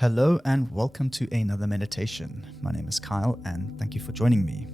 Hello and welcome to another meditation. My name is Kyle and thank you for joining me.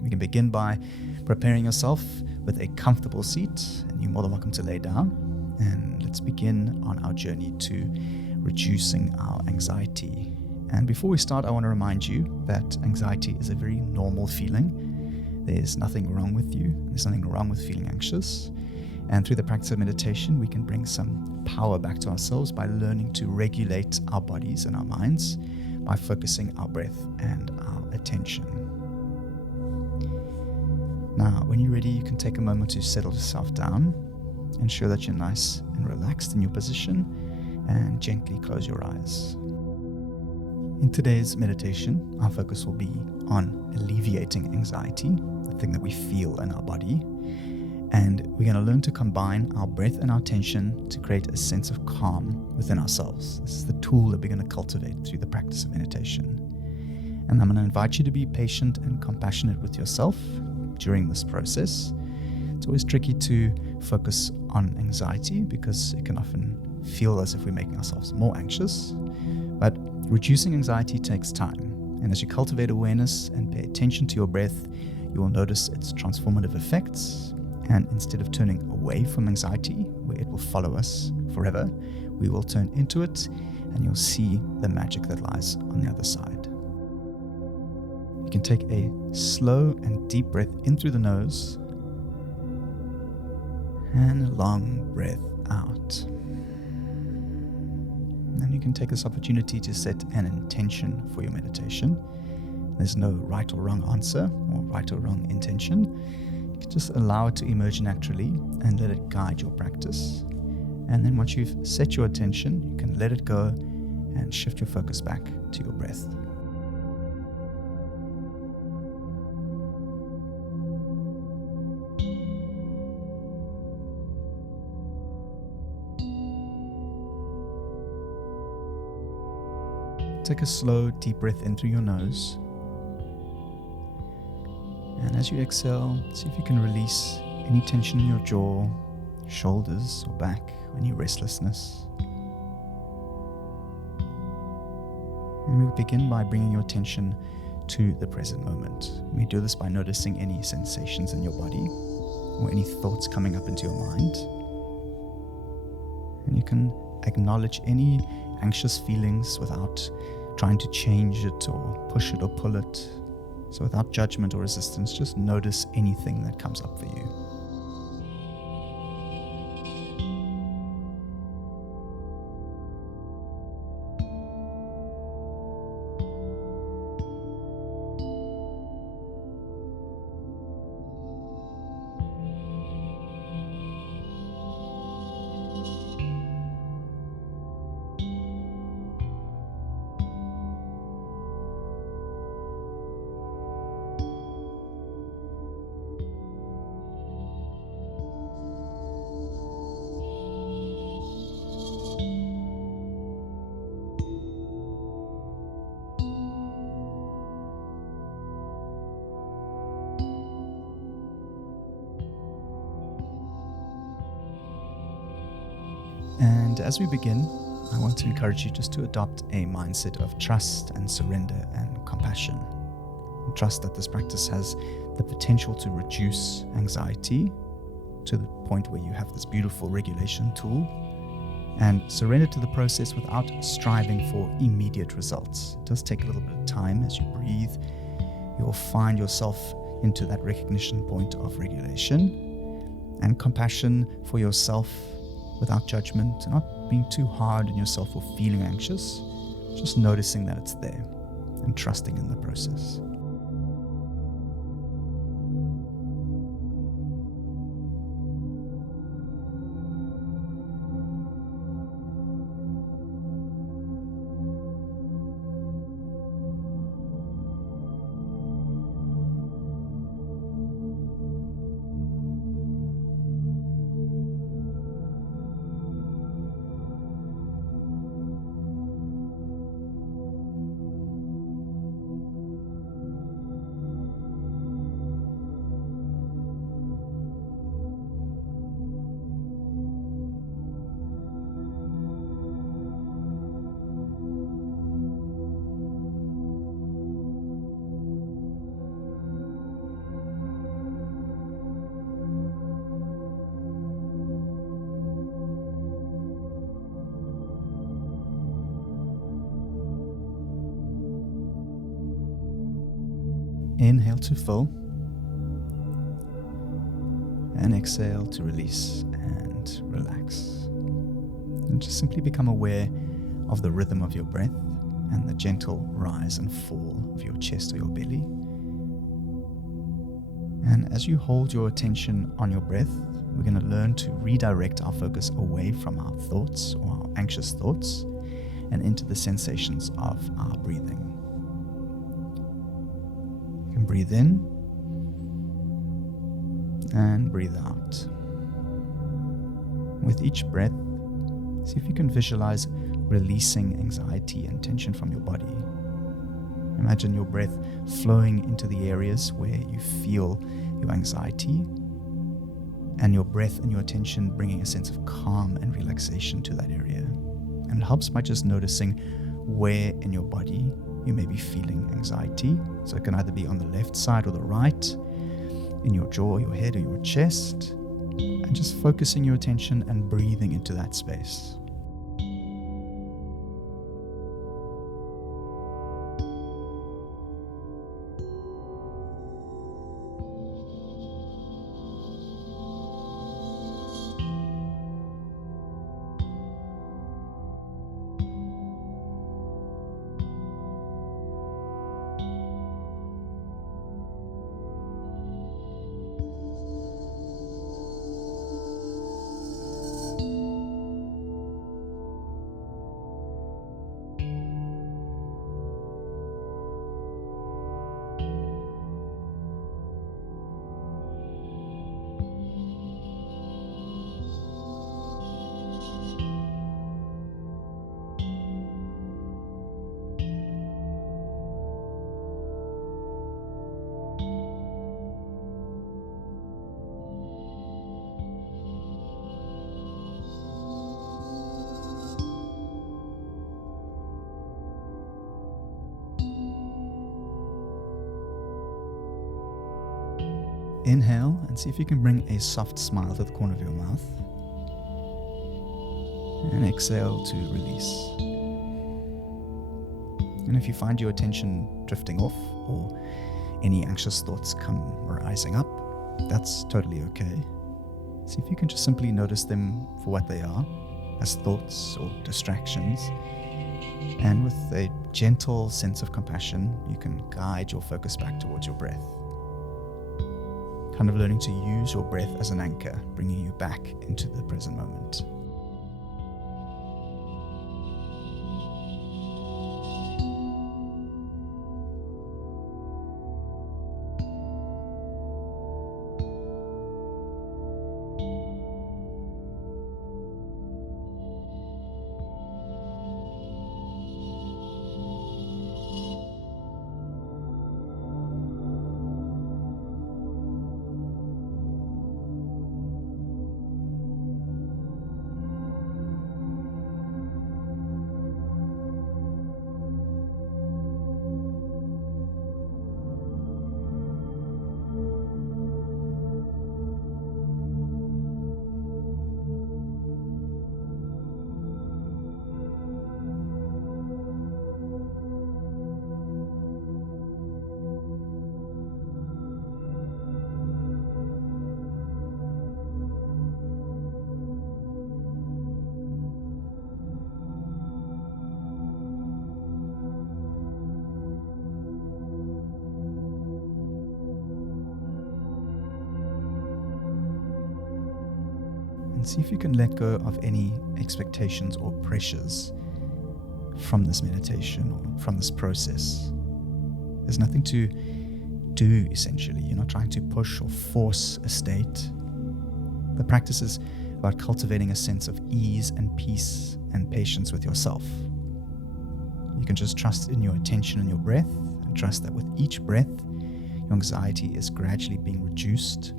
We can begin by preparing yourself with a comfortable seat, and you're more than welcome to lay down. And let's begin on our journey to reducing our anxiety. And before we start, I want to remind you that anxiety is a very normal feeling. There's nothing wrong with you. There's nothing wrong with feeling anxious. And through the practice of meditation, we can bring some power back to ourselves by learning to regulate our bodies and our minds by focusing our breath and our attention. Now, when you're ready, you can take a moment to settle yourself down. Ensure that you're nice and relaxed in your position and gently close your eyes. In today's meditation, our focus will be on alleviating anxiety, the thing that we feel in our body. And we're going to learn to combine our breath and our attention to create a sense of calm within ourselves. This is the tool that we're going to cultivate through the practice of meditation. And I'm going to invite you to be patient and compassionate with yourself during this process. It's always tricky to focus on anxiety because it can often feel as if we're making ourselves more anxious. But reducing anxiety takes time. And as you cultivate awareness and pay attention to your breath, you will notice its transformative effects. And instead of turning away from anxiety, where it will follow us forever, we will turn into it, and you'll see the magic that lies on the other side. You can take a slow and deep breath in through the nose, and a long breath out. And you can take this opportunity to set an intention for your meditation. There's no right or wrong answer or right or wrong intention. Just allow it to emerge naturally and let it guide your practice. And then once you've set your attention, you can let it go and shift your focus back to your breath. Take a slow, deep breath in through your nose. And as you exhale, see if you can release any tension in your jaw, shoulders, or back, or any restlessness. And we begin by bringing your attention to the present moment. We do this by noticing any sensations in your body or any thoughts coming up into your mind. And you can acknowledge any anxious feelings without trying to change it or push it or pull it. So without judgment or resistance, just notice anything that comes up for you. And as we begin, I want to encourage you just to adopt a mindset of trust and surrender and compassion. And trust that this practice has the potential to reduce anxiety to the point where you have this beautiful regulation tool, and surrender to the process without striving for immediate results. It does take a little bit of time. As you breathe, you'll find yourself into that recognition point of regulation and compassion for yourself without judgment, and not being too hard on yourself for feeling anxious, just noticing that it's there and trusting in the process. Inhale to fill, and exhale to release and relax. And just simply become aware of the rhythm of your breath and the gentle rise and fall of your chest or your belly. And as you hold your attention on your breath, we're going to learn to redirect our focus away from our thoughts or our anxious thoughts and into the sensations of our breathing. You can breathe in and breathe out. With each breath, see if you can visualize releasing anxiety and tension from your body. Imagine your breath flowing into the areas where you feel your anxiety, and your breath and your attention bringing a sense of calm and relaxation to that area. And it helps by just noticing where in your body you may be feeling anxiety. So it can either be on the left side or the right, in your jaw, your head, or your chest, and just focusing your attention and breathing into that space. Inhale and see if you can bring a soft smile to the corner of your mouth. And exhale to release. And if you find your attention drifting off or any anxious thoughts come rising up, that's totally okay. See if you can just simply notice them for what they are, as thoughts or distractions. And with a gentle sense of compassion, you can guide your focus back towards your breath. Kind of learning to use your breath as an anchor, bringing you back into the present moment. And see if you can let go of any expectations or pressures from this meditation or from this process. There's nothing to do, essentially. You're not trying to push or force a state. The practice is about cultivating a sense of ease and peace and patience with yourself. You can just trust in your attention and your breath, and trust that with each breath, your anxiety is gradually being reduced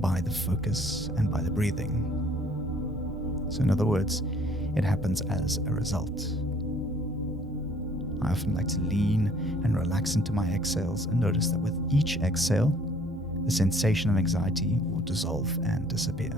by the focus and by the breathing. So in other words, it happens as a result. I often like to lean and relax into my exhales and notice that with each exhale, the sensation of anxiety will dissolve and disappear.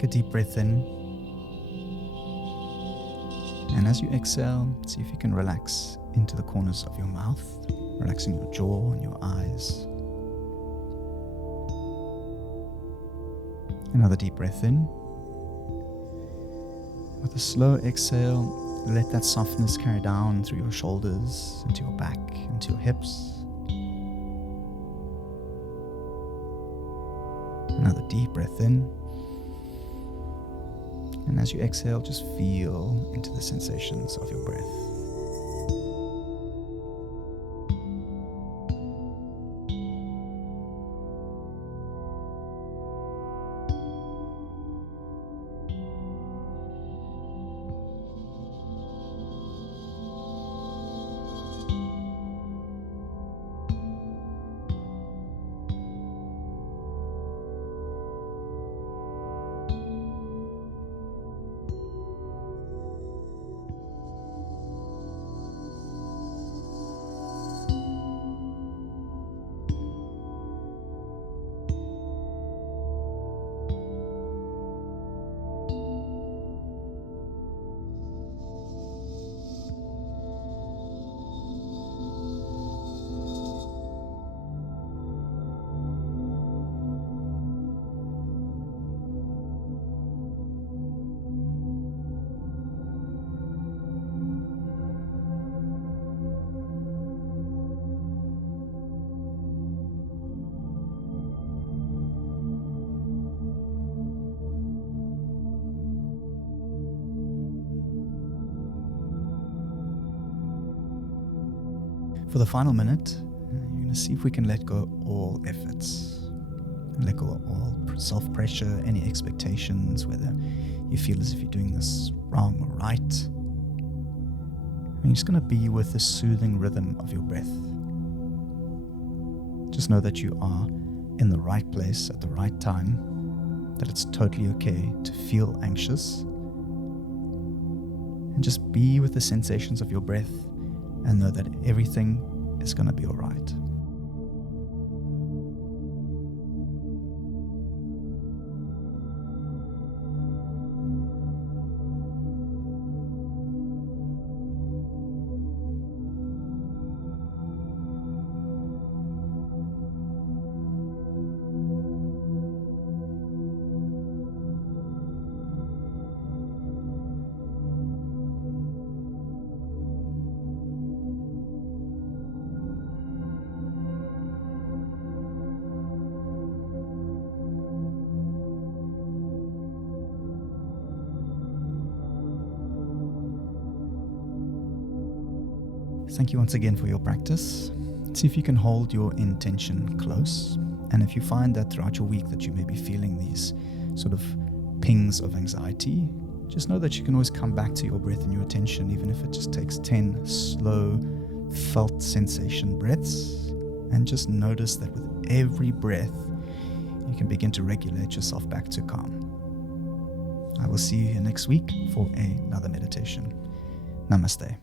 Take a deep breath in. And as you exhale, see if you can relax into the corners of your mouth, relaxing your jaw and your eyes. Another deep breath in. With a slow exhale, let that softness carry down through your shoulders, into your back, into your hips. Another deep breath in. And as you exhale, just feel into the sensations of your breath. For the final minute, you're going to see if we can let go all efforts. Let go of all self-pressure, any expectations, whether you feel as if you're doing this wrong or right. And you're just going to be with the soothing rhythm of your breath. Just know that you are in the right place at the right time, that it's totally okay to feel anxious. And just be with the sensations of your breath and know that everything is going to be all right. Thank you once again for your practice. See if you can hold your intention close. And if you find that throughout your week that you may be feeling these sort of pings of anxiety, just know that you can always come back to your breath and your attention, even if it just takes 10 slow, felt sensation breaths. And just notice that with every breath, you can begin to regulate yourself back to calm. I will see you here next week for another meditation. Namaste.